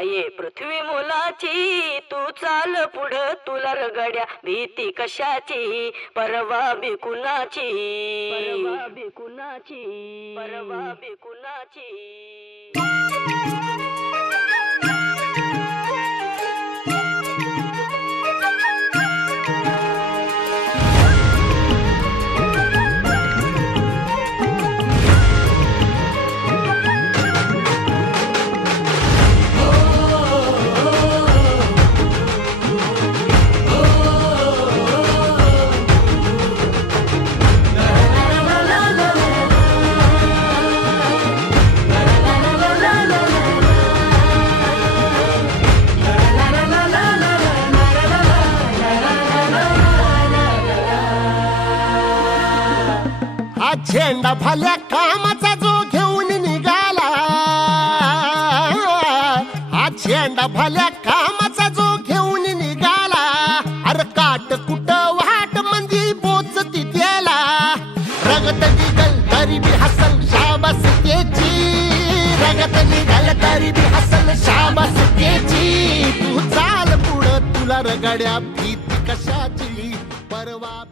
माये पृथ्वी मुलाची तू चाल पुढं तुला रगड्या भीती कशाची परवा बी कुणाची परवा बी कुणाची परवा बी कुणाची झेंडा भल्या कामाचा जो घेऊन निघाला, हा झेंडा भल्या कामाचा जो घेऊन निघाला, अरे काट कुट वाट मंदी पोचती त्याला, रगत निघल तरी बी हसल शाबास त्याची, रगत निघल तरी बी हसल शाबास त्याची, तू चाल पुढं तुला रगड्या भीती कशाची परवा